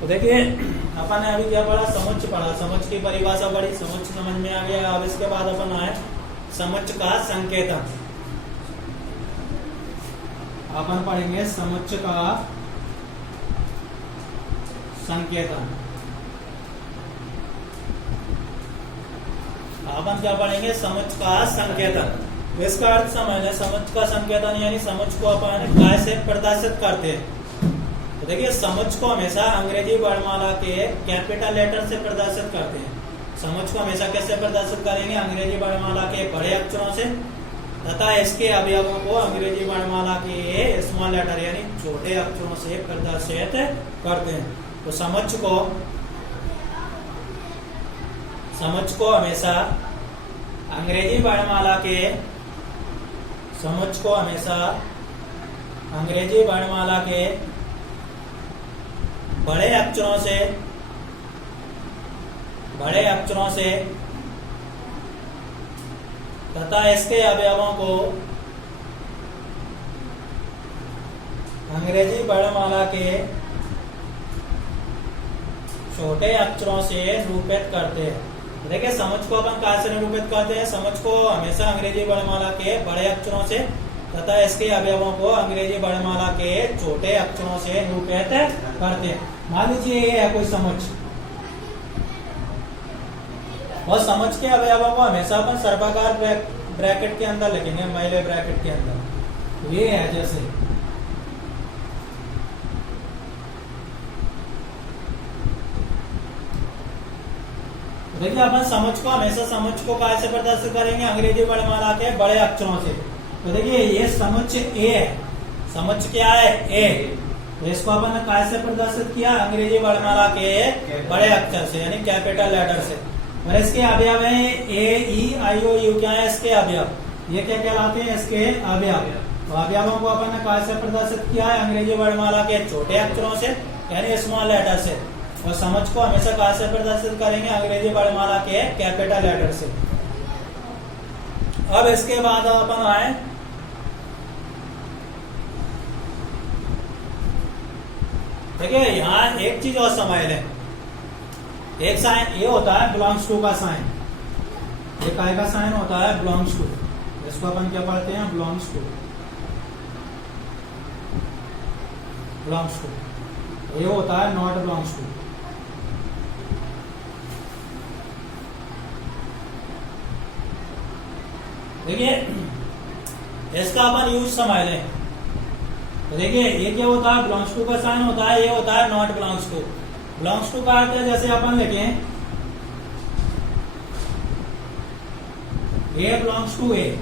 तो देखिए अपन ने अभी क्या पढ़ा, समुच्च पढ़ा, समुच्च की परिभाषा पढ़ी, समुच्च समझ में आ गया। अब इसके बाद अपन आए समुच्च का संकेतन। अपन पढ़ेंगे समुच्च का संकेतन। अपन क्या पढ़ेंगे, समुच्च का संकेतन। इसका अर्थ समझ लें, समुच्च का संकेतन यानी समुच्च को अपन काय से प्रदर्शित करते हैं। तो देखिए समुच्च को हमेशा अंग्रेजी वर्णमाला के कैपिटल लेटर से प्रदर्शित करते हैं। समुच्च को हमेशा कैसे प्रदर्शित करेंगे, अंग्रेजी वर्णमाला के बड़े अक्षरों से तथा इसके अवयवों को अंग्रेजी वर्णमाला के स्मॉल लेटर यानी छोटे अक्षरों से प्रदर्शित करते हैं। तो समुच्च को हमेशा अंग्रेजी वर्णमाला के बड़े अक्षरों से तथा इसके अवयवों को अंग्रेजी वर्णमाला के छोटे अक्षरों से निरूपित करते हैं। देखिए समुच्च को अपन कहाँ से निरूपित करते हैं, समुच्च को हमेशा अंग्रेजी वर्णमाला के बड़े अक्षरों से तथा इसके अवयवों को अंग्रेजी वर्णमाला के छोटे अक्षरों से निरूपित करते हैं। मान लीजिए ये है कोई समुच्च, और समुच्च के अवयवों को हमेशा अपन सर्पाकार ब्रैकेट के अंदर लिखेंगे, मैले ब्रैकेट के अंदर। ये है जैसे देखिए अपन समुच्च को हमेशा समुच्च को काय से प्रदर्शित करेंगे, अंग्रेजी वर्णमाला के बड़े अक्षरों से। तो देखिए ये समुच्च ए है, समुच्च क्या है, ए। तो इसको अपन ने काय से प्रदर्शित किया, अंग्रेजी वर्णमाला के बड़े अक्षर से यानी कैपिटल लेटर से। और इसके अवयव है ए, ई, आई, ओ, यू। क्या है इसके अवयव, ये क्या कहलाते हैं, इसके अवयव। तो अवयवों को अपन ने काय से प्रदर्शित किया है, अंग्रेजी वर्णमाला के छोटे अक्षरों से यानी स्मॉल लेटर से। और समुच्च को हमेशा काय से प्रदर्शित करेंगे, अंग्रेजी वर्णमाला के कैपिटल लेटर से। अब इसके बाद अपन आए देखिए यहाँ एक चीज और समझ लें, एक साइन ये होता है बिलोंग्स टू का साइन, ये काय का साइन होता है, बिलोंग्स टू। इसको अपन क्या पढ़ते हैं, बिलोंग्स टू। ये होता है नॉट बिलोंग्स टू। देखिए इसका अपन यूज समझ लें। तो देखिए ये क्या होता है, बिलोंग्स टू का साइन होता है, ये होता है not belongs to. Belongs to का अर्थ है जैसे अपन लिखें ए बिलोंग्स टू ए,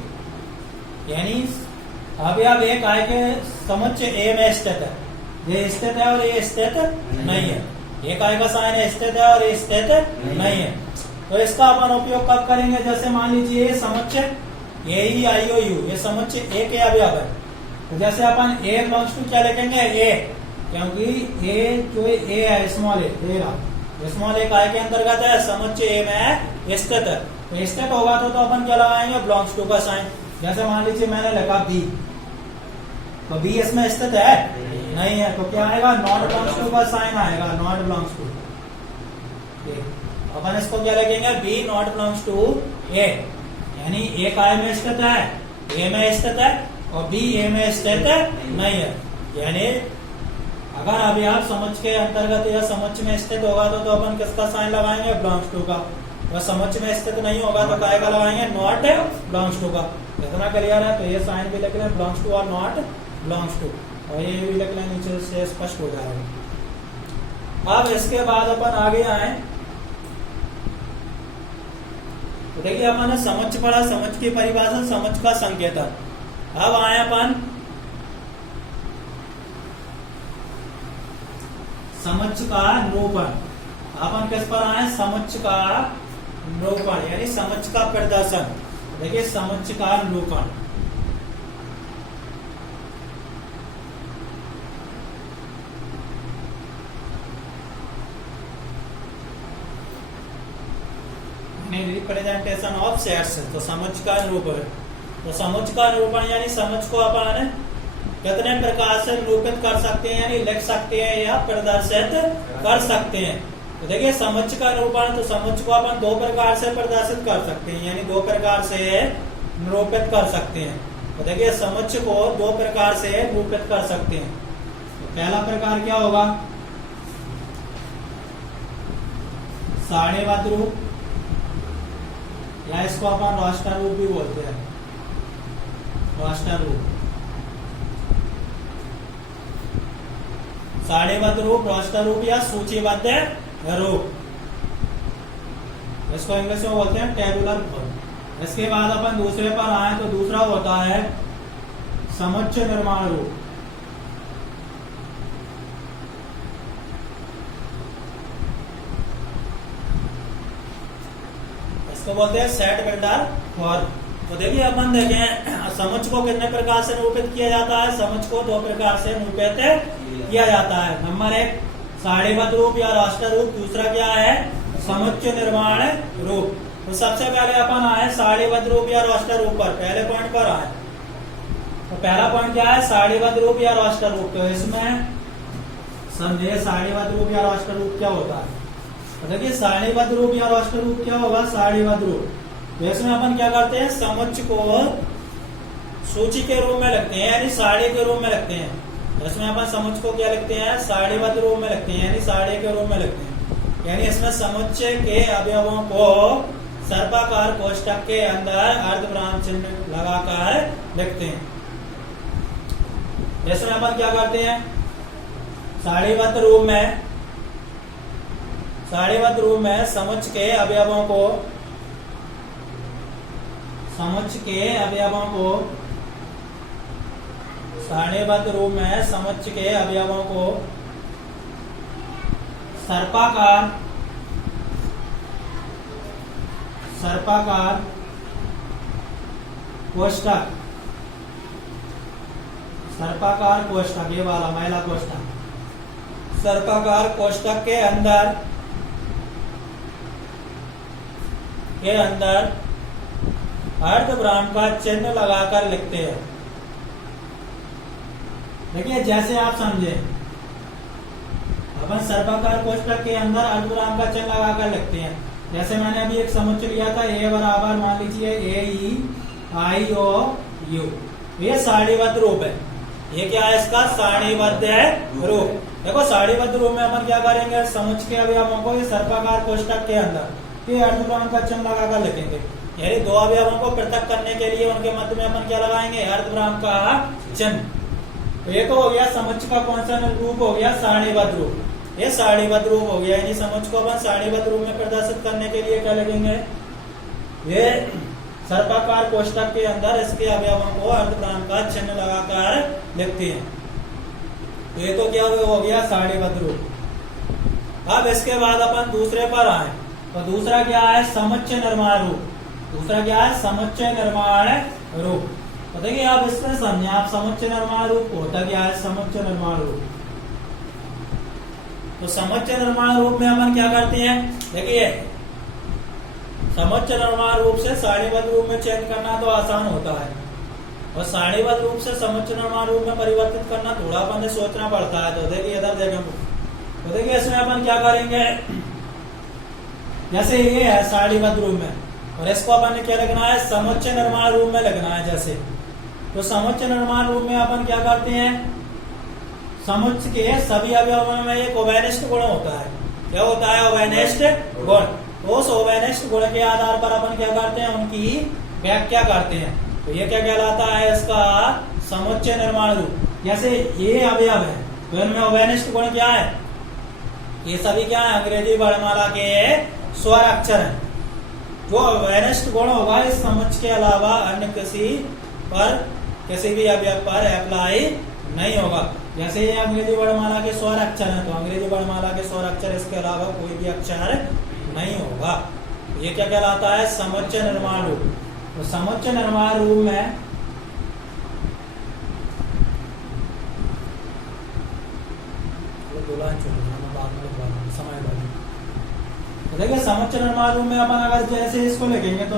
यानी अवयव ए काय के समुच्च ए में स्थित है, ये स्थित है और ये स्थित नहीं है। ये काय का साइन है, स्थित है और ये स्थित नहीं है। तो इसका अपन उपयोग कब करेंगे, जैसे मान लीजिए ये समुच्च ए, ई, आई, ओ, यू, ये समुच्च ए के अवयव है। तो जैसे अपन ए बिलोंग्स टू क्या लिखेंगे, ए, क्योंकि ए जो ए है स्मॉल ए, स्मॉल ए काय के अंतर्गत है, समुच्च ए में स्थित है। तो स्थित होगा तो अपन क्या लगाएंगे, बिलोंग्स टू का साइन। जैसे मान लीजिए मैंने लिखा बी, तो बी इसमें स्थित है नहीं है, तो क्या आएगा, नॉट बिलोंग्स टू का साइन आएगा, नॉट बिलोंग्स टू। अपन इसको क्या लिखेंगे, बी नॉट बिलोंग्स टू ए, यानी ए काय में स्थित है, ए में स्थित है, और बी ए में स्थित नहीं है। यानी अगर अभी आप समुच्च के अंतर्गत या समुच्च में स्थित होगा तो अपन किसका साइन लगाएंगे, बिलोंग्स टू का। और समुच्च में स्थित नहीं होगा तो काय का लगाएंगे, नॉट बिलोंग्स टू का। इतना क्लियर है, तो ये साइन भी लिख लें, बिलोंग्स टू और नॉट बिलोंग्स टू, और ये भी लिख लें, नीचे से स्पष्ट हो जाएगा। अब इसके बाद अपन आगे आए, तो देखिए अपन ने समुच्च पढ़ा, समुच्च की परिभाषा, समुच्च का संकेतन। अब आए अपन समुच्च का निरूपण। अपन किस पर आए, समुच्च का निरूपण यानी समुच्च का प्रदर्शन। देखिए समुच्च का निरूपण, रिप्रेजेंटेशन ऑफ सेट्स। तो समुच्च का निरूपण, तो समुच्च का निरूपण यानी समुच्च को अपन कितने प्रकार से निरूपित कर सकते हैं, यानी लिख सकते हैं या प्रदर्शित कर सकते हैं। तो देखिए समुच्चय का निरूपण, तो समुच्चय को अपन दो प्रकार से प्रदर्शित कर सकते हैं, यानी दो प्रकार से निरूपित कर सकते हैं। तो देखिए समुच्चय को दो प्रकार से निरूपित कर सकते हैं। तो पहला प्रकार क्या होगा, सारणीबद्ध रूप, या इसको अपन राष्ट्र रूप भी बोलते हैं, राष्ट्र रूप। सारणीबद्ध रूप, राष्ट्र रूप या सूचीबद्ध रूप, इसको इंग्लिश में बोलते हैं टेबुलर फॉर्म। इसके बाद अपन दूसरे पर आए तो दूसरा होता है समुच्चय निर्माण रूप। इसको बोलते हैं सेट बिल्डर फॉर्म। तो देखिए अपन देखें समुच्चय को कितने प्रकार से निरूपित किया जाता है, समुच्चय को दो प्रकार से निरूपित किया जाता है। नंबर एक सारणीबद्ध रूप या राष्ट्र रूप, दूसरा क्या है समुच्चय निर्माण रूप। तो सबसे पहले अपन आए सारणीबद्ध रूप या राष्ट्र रूप पर, पहले पॉइंट पर आए। तो पहला पॉइंट क्या है, सारणीबद्ध रूप या राष्ट्र रूप। तो इसमें समझे सारणीबद्ध रूप या राष्ट्र रूप क्या होता है। तो देखिए सारणीबद्ध रूप या राष्ट्र रूप क्या होगा, सारणीबद्ध रूप। तो इसमें अपन क्या करते हैं, समुच्चय को सूची के रूप में लिखते हैं, यानी सारणी के रूप में लिखते हैं। इसमें अपन समुच्चय को क्या लिखते हैं, सारणीबद्ध रूप में लिखते हैं, यानी सारणी के रूप में लिखते हैं। यानी इसमें समुच्चय के अवयवों को सर्पाकार कोष्ठक के अंदर अर्धविराम चिन्ह लगाकर लिखते हैं। इसमें अपन क्या करते हैं, सारणीबद्ध रूप में समुच्चय के अवयवों को सारणीबद्ध रूप में समुच्चय के अवयवों को सर्पाकार कोष्ठक, ये वाला महिला कोष्ठक, सर्पाकार कोष्ठक के अंदर अर्धविराम का चिन्ह लगाकर लिखते हैं। देखिए जैसे आप समझे, अपन सर्पाकार कोष्ठक के अंदर अर्धविराम का चिन्ह लगाकर लिखते हैं। जैसे मैंने अभी एक समुच्चय लिया था, ए बराबर मान लीजिए AEIOU, ये सारणीबद्ध रूप है। ये क्या है, इसका सारणीबद्ध रूप। देखो सारणीबद्ध रूप में अपन क्या करेंगे, समुच्चय के अवयवों को ये सर्पाकार कोष्ठक के अंदर ये अर्धविराम का चिन्ह लगाकर लिखेंगे। यानी दो अवयवों को पृथक करने के लिए उनके मध्य में अपन क्या लगाएंगे, अर्धविराम का चिन्ह। तो ये तो हो गया समुच्चय का कौन सा रूप हो गया, सारणीबद्ध रूप। ये सारणीबद्ध रूप हो गया, यानी समुच्चय को अपन सारणीबद्ध रूप में प्रदर्शित करने के लिए क्या लिखेंगे, ये सर्पाकार कोष्ठक के अंदर इसके अवयवों को अर्धविराम का चिन्ह लगाकर लिखते हैं। तो ये तो क्या हो गया, सारणीबद्ध रूप। अब इसके बाद अपन दूसरे पर आए तो दूसरा क्या है, समुच्चय निर्माण रूप। दूसरा क्या है, समुच्चय निर्माण रूप। तो देखिए आप इसमें समझे, आप समुच्चय निर्माण रूप होता क्या है, समुच्चय निर्माण रूप। तो समुच्चय निर्माण रूप में अपन क्या करते हैं, देखिए समुच्चय निर्माण रूप से सारणीबद्ध रूप में चेंज करना तो आसान होता है, और सारणीबद्ध रूप से समुच्चय निर्माण रूप में परिवर्तित करना थोड़ा अपन ने सोचना पड़ता है। तो देखिए इधर देखें, तो देखिए इसमें अपन क्या करेंगे, जैसे ये है सारणीबद्ध रूप में, और इसको अपन ने क्या लिखना है, समुच्चय निर्माण रूप में लिखना है। जैसे तो समुच्चय निर्माण रूप में अपन क्या करते हैं, समुच्चय के सभी अवयवों में एक उभयनिष्ठ गुण होता है। क्या होता है, उभयनिष्ठ गुण। तो उस उभयनिष्ठ गुण के आधार पर अपन क्या करते हैं, उनकी व्याख्या करते हैं। तो ये क्या कहलाता है, इसका समुच्चय निर्माण रूप। जैसे ये अवयव है तो इनमें उभयनिष्ठ गुण क्या है, ये सभी क्या है, अंग्रेजी वर्णमाला के स्वर अक्षर हैं। जो उभयनिष्ठ गुण होगा इस समुच्चय के अलावा अन्य किसी भी अवयव पर अप्लाई नहीं होगा। जैसे ये अंग्रेजी वर्णमाला के स्वर अक्षर हैं, तो अंग्रेजी वर्णमाला के स्वर अक्षर इसके अलावा कोई भी अक्षर नहीं होगा। ये क्या कहलाता है, समुच्चय निर्माण रूप। तो समुच्चय निर्माण रूप में तो देखिए समुच्चय निर्माण रूप में अपन अगर जैसे इसको लिखेंगे, तो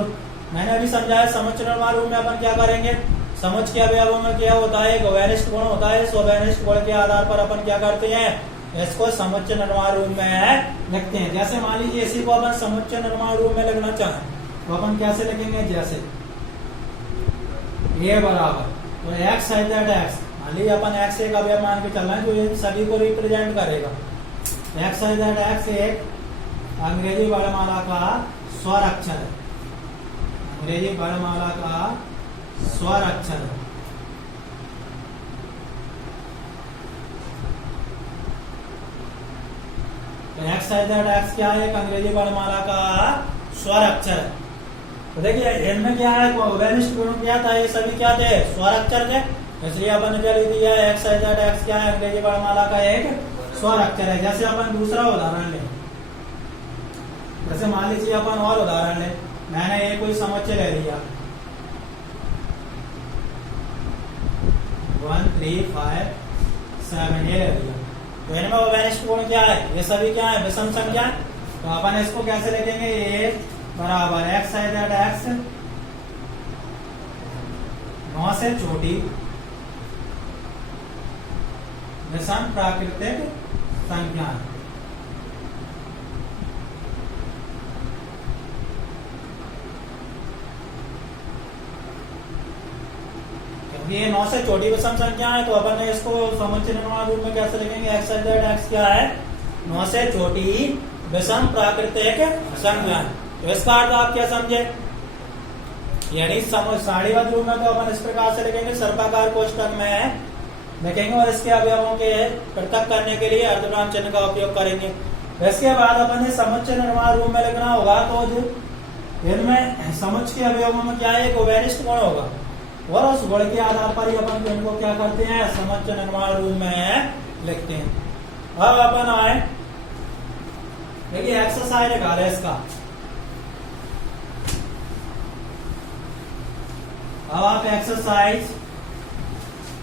मैंने अभी समझाया समुच्चय निर्माण रूप में अपन क्या करेंगे, समुच्चय के अवयवों में क्या होता है, गोवेनिष्ठ गुण होता है। स्वनिष्ठ गुण के आधार पर अपन क्या करते हैं, इसको समुच्चय निर्माण रूप में लिखते हैं। जैसे मान लीजिए इसी को अपन समुच्चय निर्माण रूप में लिखना चाहें तो अपन कैसे लिखेंगे, जैसे ए बराबर तो एक्स है दैट एक्स, मान लीजिए अपन एक्स एक अवयव मान के चल रहे हैं जो ये सभी को रिप्रेजेंट करेगा। एक्स है दैट एक्स एक अंग्रेजी वर्णमाला का स्वर अक्षर है, अंग्रेजी वर्णमाला का स्वर अक्षर है। तो एक्स है दैट एक्स क्या है, एक अंग्रेजी वर्णमाला का स्वर अक्षर है। तो देखिए इनमें क्या है, गोवेनिष्ठ गुण क्या था, ये सभी क्या थे, स्वर अक्षर थे। इसलिए अपन ने क्या लिख दिया, एक्स है दैट एक्स क्या है, अंग्रेजी वर्णमाला का एक स्वर अक्षर है। जैसे अपन दूसरा उदाहरण लें, जैसे मान लीजिए अपन और उदाहरण लें, मैंने ये कोई समुच्चय ले लिया 1 3 5 7 ये ले लिया। तो इनमें गोवेनिष्ठ गुण क्या है, ये सभी क्या है, विषम संख्या। तो अपन इसको कैसे लिखेंगे, ये बराबर एक्स है दैट एक्स 9 से छोटी विषम प्राकृतिक संख्या। ये 9 से छोटी विषम संख्या है तो अपन ने इसको समुच्चय निर्माण रूप में कैसे लिखेंगे, एक्स है दैट एक्स क्या है, 9 से छोटी विषम प्राकृतिक संख्या। तो इसका अर्थ आप क्या समझे, यानी सारणीबद्ध रूप में तो अपन इस प्रकार से लिखेंगे, सर्पाकार कोष्ठक में लिखेंगे और इसके अवयवों के पृथक करने के लिए अर्धविराम चिन्ह का उपयोग करेंगे। इसके बाद अपन ने समुच्चय निर्माण रूप में लिखना होगा तो जो इनमें समुच्चय के अवयवों में क्या है, गोवेनिष्ठ गुण होगा और उस गुण के आधार पर ही अपन इनको क्या करते हैं, समुच्चय निर्माण रूप में लिखते हैं। अब अपन आए, देखिए एक्सरसाइज निकाले इसका। अब आप एक्सरसाइज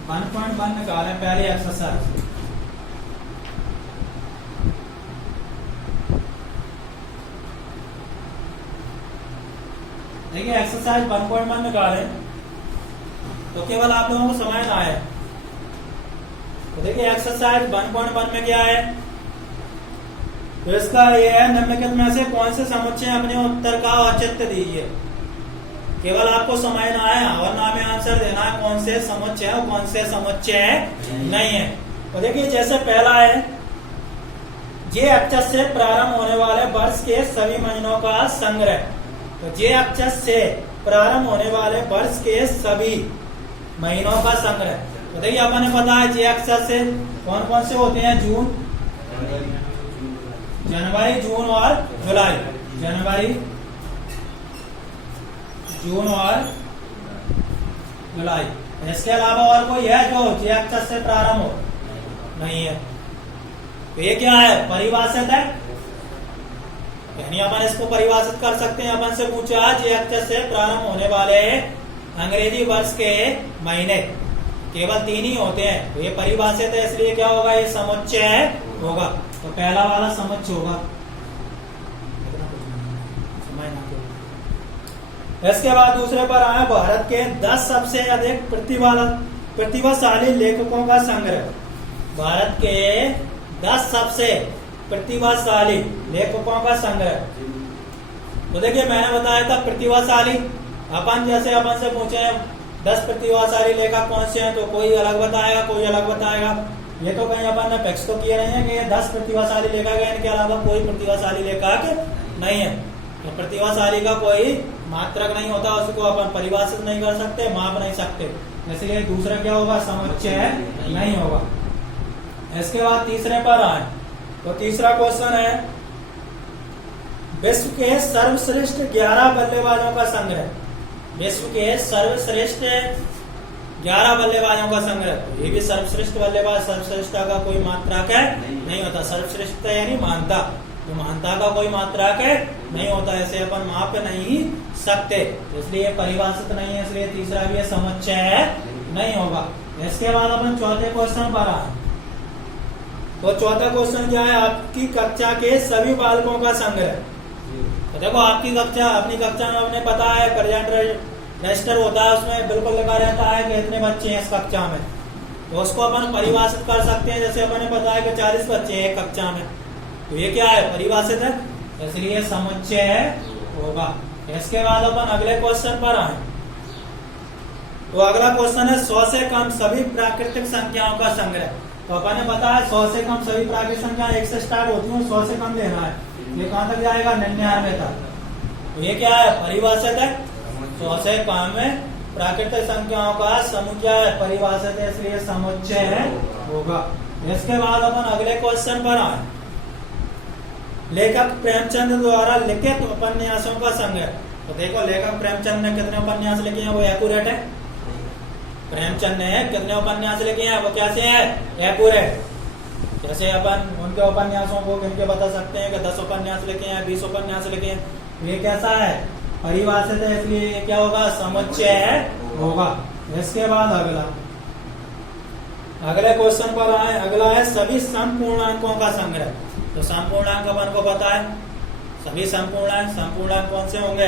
1.1 निकालें, पहली एक्सरसाइज। देखिए एक्सरसाइज 1.1 निकालें तो केवल आप लोगों को समझ ना आए। तो देखिए एक्सरसाइज 1.1 में क्या है, तो इसका ये है, निम्नलिखित में से कौन से समुच्चय अपने उत्तर का औचित्य दीजिए। केवल आपको समझ ना आए और नाम में आंसर देना है कौन से समुच्चय है और कौन से समुच्चय नहीं है। तो देखिए जैसे पहला है, जे अक्षर से प्रारंभ होने वाले वर्ष के सभी महीनों का संग्रह। तो जे अक्षर से प्रारंभ होने वाले वर्ष के सभी महीनों का संग्रह। तो देखिए अपन ने पता है जे अक्षर से कौन कौन से होते हैं, जून, जनवरी, जून और जुलाई, जनवरी, जून और जुलाई। इसके अलावा और कोई है जो जे अक्षर से प्रारंभ हो, नहीं है। तो ये क्या है, परिभाषित है, यानी अपन इसको परिभाषित कर सकते हैं। अपन से पूछा जे अक्षर से प्रारंभ होने वाले अंग्रेजी वर्ष के महीने केवल 3 ही होते हैं, तो ये परिभाषित है, इसलिए क्या होगा, ये समुच्चय होगा। तो पहला वाला समुच्चय होगा। इसके बाद दूसरे पर आए, भारत के 10 सबसे अधिक प्रतिभाशाली लेखकों का संग्रह। भारत के 10 सबसे प्रतिभाशाली लेखकों का संग्रह। तो देखिए मैंने बताया था प्रतिभाशाली, अपन जैसे अपन से पूछे 10 प्रतिभाशाली लेखक कौन से हैं तो कोई अलग बताएगा, कोई अलग बताएगा। ये तो कहीं अपन ने फिक्स तो किए नहीं है कि ये 10 प्रतिभाशाली लेखक है, इनके अलावा कोई प्रतिभाशाली लेखक नहीं है। तो प्रतिभाशाली का कोई मात्रक नहीं होता, उसको अपन परिभाषित नहीं कर सकते, माप नहीं सकते, इसलिए दूसरा क्या होगा, समुच्चय नहीं होगा। इसके बाद तीसरे पर आए, तो तीसरा क्वेश्चन है, विश्व के सर्वश्रेष्ठ 11 बल्लेबाजों का संग्रह। विश्व के सर्वश्रेष्ठ 11 बल्लेबाजों का संग्रह। तो ये भी सर्वश्रेष्ठ बल्लेबाज, सर्वश्रेष्ठता का कोई मात्रक है नहीं होता। सर्वश्रेष्ठता यानी महानता, तो महानता का कोई मात्रक नहीं होता, ऐसे अपन माप नहीं सकते, इसलिए परिभाषित नहीं है, इसलिए तीसरा भी समुच्चय नहीं होगा। इसके बाद अपन चौथे क्वेश्चन पर आए, तो चौथा क्वेश्चन क्या है, आपकी कक्षा के सभी बालकों का संग्रह। तो देखो आपकी कक्षा, अपनी कक्षा में आपने पता है प्रेजेंट रजिस्टर होता है उसमें बिल्कुल लिखा रहता है कि इतने बच्चे हैं इस कक्षा में, तो उसको अपन परिभाषित कर सकते हैं। जैसे अपन ने बताया कि 40 बच्चे हैं एक कक्षा में, तो ये क्या है, परिभाषित है, इसलिए समुच्चय होगा। इसके बाद अपन अगले क्वेश्चन पर आए। तो अगला क्वेश्चन है 100 से कम सभी प्राकृतिक संख्याओं का संग्रह। तो अपन ने बताया 100 से कम सभी प्राकृतिक संख्या 1 से स्टार्ट होती है, 100 से कम लेना है, ये कहां तक जाएगा, 99 तक। तो ये क्या है, परिभाषित है। 100 से कम में प्राकृतिक संख्याओं का समूह क्या है, परिभाषित है, इसलिए समुच्चय है होगा। इसके बाद अपन अगले क्वेश्चन पर आए। लेखक प्रेमचंद द्वारा लिखित उपन्यासों का संग्रह। तो देखो लेखक प्रेमचंद ने कितने उपन्यास लिखे हैं, वो एक्यूरेट है। प्रेमचंद ने कितने उपन्यास लिखे हैं, वो कैसे है, एक्यूरेट। जैसे अपन उनके उपन्यासों को गिन के बता सकते हैं कि 10 उपन्यास लिखे हैं, 20 उपन्यास लिखे हैं, ये कैसा है, परिभाषित है, इसलिए ये क्या होगा, समुच्चय होगा। इसके बाद अगले क्वेश्चन पर आए। अगला है सभी समपूर्णांकों का संग्रह। तो समपूर्णांक अपन को पता है, सभी समपूर्णांक कौन से होंगे,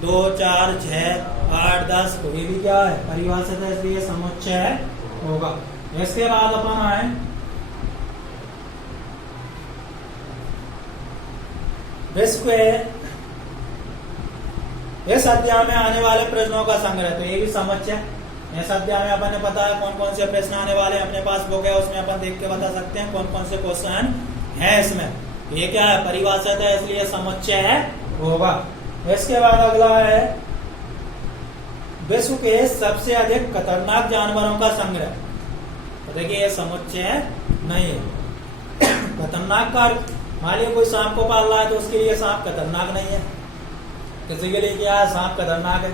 2, 4, 6, 8, 10, तो ये भी क्या है, परिभाषित है, इसलिए समुच्चय होगा। इसके बाद अपन आए विश्व के इस अध्याय में आने वाले प्रश्नों का संग्रह। तो ये भी समुच्चय। इस अध्याय में अपन ने पता है कौन कौन से प्रश्न आने वाले हैं, अपने पास बुक है उसमें अपन देख के बता सकते हैं कौन कौन से क्वेश्चन है इसमें। ये क्या है, परिभाषित है, इसलिए समुच्चय है होगा। इसके बाद अगला है विश्व के सबसे अधिक खतरनाक जानवरों का संग्रह। तो देखिए ये समुच्चय नहीं है। खतरनाक का मान लीजिए कोई सांप को पाल रहा है तो उसके लिए सांप खतरनाक नहीं है, किसी के लिए क्या है, सांप खतरनाक है।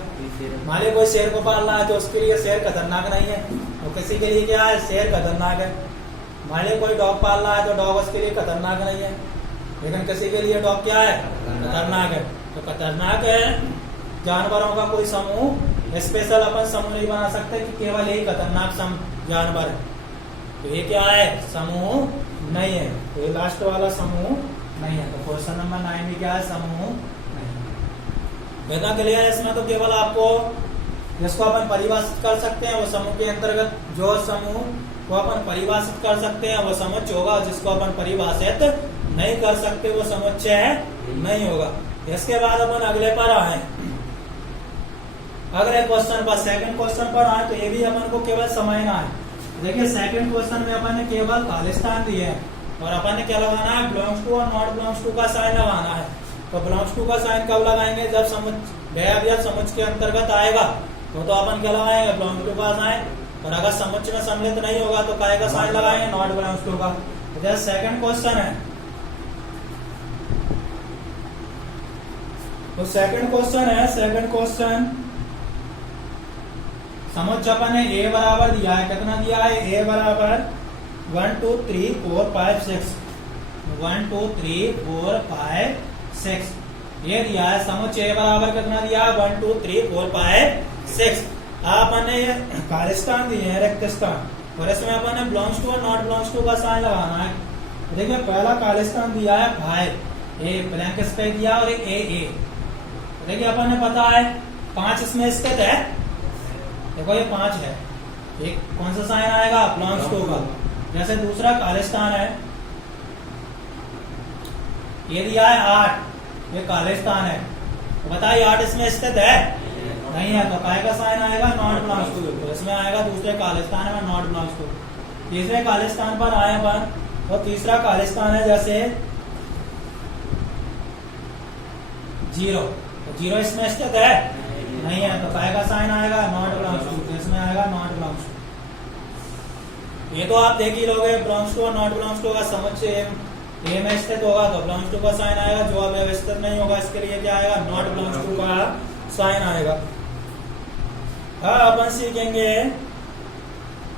मान लीजिए कोई शेर को पाल रहा है तो उसके लिए शेर खतरनाक नहीं है, तो किसी के लिए क्या है, शेर खतरनाक है। मान लीजिए कोई डॉग पाल रहा है तो डॉग उसके लिए खतरनाक नहीं है, लेकिन किसी के लिए डॉग क्या है, खतरनाक है। तो खतरनाक है जानवरों का कोई समूह स्पेशल अपन समूह नहीं बना सकते कि केवल यही खतरनाक जानवर है, तो ये क्या है, समूह नहीं है। तो ये लास्ट वाला समूह नहीं है। तो क्वेश्चन नंबर 9 भी क्या है, समूह नहीं। इतना क्लियर है इसमें। तो केवल आपको जिसको अपन परिभाषित कर सकते हैं वो समूह के अंतर्गत, जो समूह को अपन परिभाषित कर सकते हैं वो समुच्चय होगा, जिसको अपन परिभाषित नहीं कर सकते वो समुच्चय नहीं होगा। इसके बाद अपन अगले पर आए, अगले क्वेश्चन पर, सेकंड क्वेश्चन पर आए। तो ये भी अपन को केवल समझना है। देखिए सेकंड क्वेश्चन में अपन ने केवल खालिस्तान दिए हैं और अपन ने क्या लगाना है, बिलोंग्स टू और नॉट बिलोंग्स टू का साइन लगाना है। तो बिलोंग्स टू का साइन कब लगाएंगे, जब समुच्चय के अंतर्गत आएगा तो अपन क्या लगाएंगे, बिलोंग्स टू का साइन। और अगर समुच्चय में सम्मिलित नहीं होगा तो काय का साइन लगाएंगे, नॉट बिलोंग्स टू का। तो सेकंड क्वेश्चन है। तो सेकंड क्वेश्चन समुच्चय अपन ने ए बराबर दिया है, कितना दिया है, ए बराबर 1 2 3 4 5 6, 1 2 3 4 5 6 ये दिया है। समुच्चय ए बराबर कितना दिया है, 1 2 3 4 5 6। अपन ने ये खालिस्तान दिए है, रिक्तस्थान, और इसमें अपन ने बिलोंग्स टू और नॉट बिलोंग्स टू का साइन लगाना है। देखिए पहला खालिस्तान दिया है 5, ए ब्लैंक स्पेस दिया और ए। देखिए अपन ने पता है 5 इसमें स्थित है, देखो ये 5 है, एक कौन सा साइन आएगा, बिलोंग्स टू का। जैसे दूसरा खालिस्तान है, ये दिया है 8, ये खालिस्तान है, तो बताइए 8 इसमें स्थित है, नहीं है, तो काय का साइन आएगा, नॉट बिलोंग्स टू। तो इसमें आएगा दूसरे खालिस्तान में नॉट बिलोंग्स टू। तीसरे खालिस्तान पर आए अपन, तो तीसरा खालिस्तान है जैसे 0, तो 0 इसमें स्थित है, नहीं है, तो काय का साइन आएगा, नॉट बिलोंग्स टू। इसमें आएगा नॉट बिलोंग्स टू। ये तो आप देख ही लोगे, बिलोंग्स टू और नॉट बिलोंग्स टू का समुच्चय ए में स्थित होगा तो बिलोंग्स टू का साइन आएगा, जो अव्यवस्थित नहीं होगा इसके लिए क्या आएगा, नॉट बिलोंग्स टू का साइन आएगा। हाँ अपन सीखेंगे,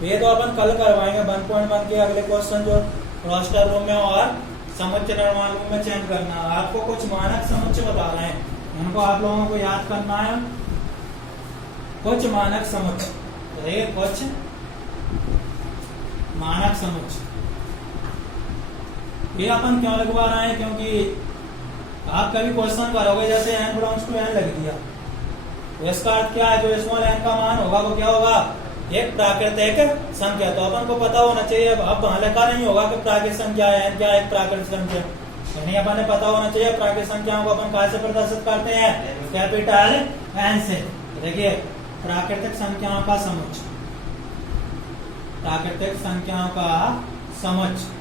ये तो अपन कल करवाएंगे 1.1 के अगले क्वेश्चन, जो रोस्टर रूम में और समुच्चय निर्माण रूम में चेंज करना। आपको कुछ मानक समुच्चय बता रहे हैं, इनको आप लोगों को याद करना है। कुछ मानक समुच्चय, कुछ मानक समुच्चय ये अपन क्यों लगवा रहे हैं, क्योंकि आप कभी क्वेश्चन करोगे जैसे n बिलोंग्स टू n लग दिया, तो इसका अर्थ क्या है, जो स्मॉल एन का मान होगा वो क्या होगा, एक प्राकृतिक संख्या। तो अपन को पता होना चाहिए, अब वहां लिखा नहीं होगा कि प्राकृतिक संख्या है क्या एक प्राकृतिक संख्या, यानी अपन ने पता होना चाहिए प्राकृतिक संख्याओं को अपन कहाँ से प्रदर्शित करते हैं, कैपिटल एन से। देखिए प्राकृतिक संख्याओं का समुच्चय, प्राकृतिक संख्याओं का समुच्चय,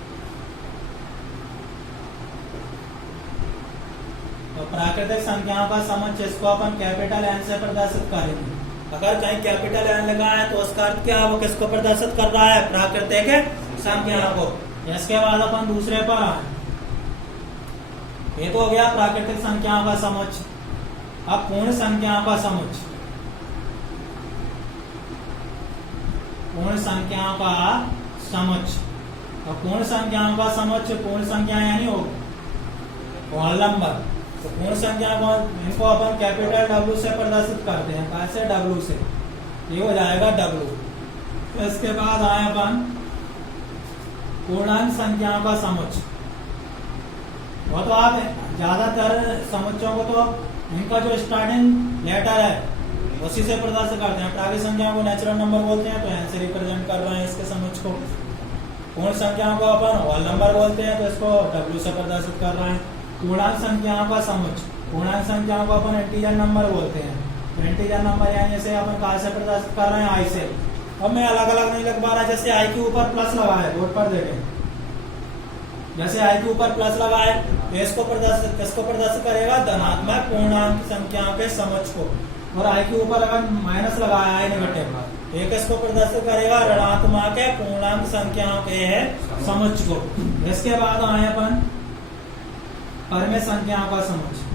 तो प्राकृतिक संख्याओं का समुच्चय इसको अपन कैपिटल एन से प्रदर्शित करेंगे। अगर कहीं कैपिटल एन लगा है तो उसका अर्थ क्या है, वो किसको प्रदर्शित कर रहा है, प्राकृतिक संख्याओं को। इसके बाद अपन दूसरे पर आए, ये तो हो गया प्राकृतिक संख्याओं का समुच्चय। अब पूर्ण संख्याओं का समुच्चय, पूर्ण संख्याओं का समुच्चय, और पूर्ण संख्याओं का समुच्चय पूर्ण संख्या यानी होल नंबर। तो पूर्ण संख्या को इनको अपन कैपिटल डब्ल्यू से प्रदर्शित करते हैं, कैसे, डब्ल्यू से, ये हो जाएगा डब्ल्यू। तो इसके बाद आए अपन पूर्णांक संख्याओं का समुच्चय। वो तो आप ज्यादातर समुच्चयों को तो इनका जो स्टार्टिंग लेटर है उसी से प्रदर्शित करते हैं। प्राकृतिक संख्याओं को नेचुरल नंबर बोलते हैं, तो यहाँ से रिप्रेजेंट कर रहे हैं इसके समुच्चय को। पूर्ण संख्याओं को अपन होल नंबर बोलते हैं, तो इसको डब्ल्यू से प्रदर्शित कर रहे हैं। पूर्णांक संख्याओं का समुच्चय, पूर्णांक संख्याओं को अपन इंटीजर नंबर बोलते हैं, तो इंटीजर नंबर यानी इसे अपन कहाँ से प्रदर्शित कर रहे हैं, आई से। अब मैं अलग अलग नहीं लिख पा रहा, जैसे आई के ऊपर प्लस लगा है, बोर्ड पर देखें, जैसे आई के ऊपर प्लस लगा है तो इसको प्रदर्शित करेगा, धनात्मक पूर्णांक संख्याओं के समुच्चय को। और आई के ऊपर अगर माइनस लगा है, आई नेगेटिव, एक इसको प्रदर्शित करेगा ऋणात्मक पूर्णांक संख्याओं के समुच्चय को। इसके बाद आए अपन परमेय संख्याओं का समुच्चय।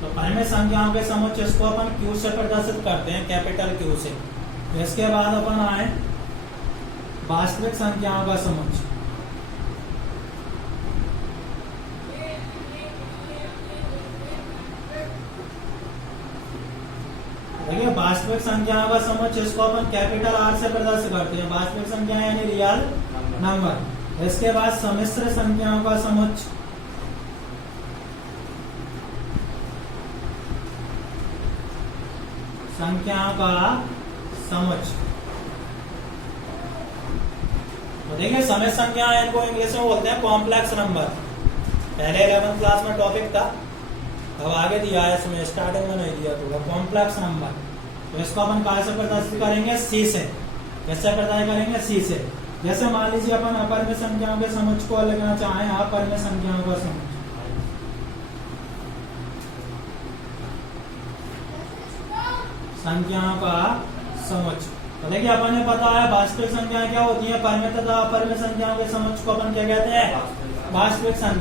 तो परमेय संख्याओं के समुच्चय इसको अपन क्यू से प्रदर्शित करते हैं, कैपिटल क्यू से। इसके बाद अपन आए वास्तविक संख्याओं का समुच्चय। देखिए वास्तविक संख्याओं का समुच्चय इसको अपन कैपिटल आर से प्रदर्शित करते हैं, वास्तविक संख्या यानी रियल नंबर। इसके बाद सम्मिश्र संख्याओं का समुच्चय, संख्याओं का समुच्चय। तो देखिए सम्मिश्र संख्या इनको इंग्लिश में बोलते हैं कॉम्प्लेक्स नंबर। पहले 11th क्लास में टॉपिक था, अब आगे दिया है इसमें, स्टार्टिंग में नहीं दिया तो कॉम्प्लेक्स नंबर। तो इसको अपन कहाँ से प्रदर्शित करेंगे, सी से। कैसे प्रदर्शित करेंगे, सी से। जैसे मान लीजिए अपन अपरिमेय संख्याओं के समुच्चय को लिखना चाहें, अपरिमेय संख्याओं का समुच्चय, संख्याओं का समुच्चय। तो देखिए अपन ने पता है वास्तविक संख्याएं क्या होती है, परिमेय तथा अपरिमेय संख्याओं के समुच्चय को अपन क्या कहते हैं, वास्तविक संख्या।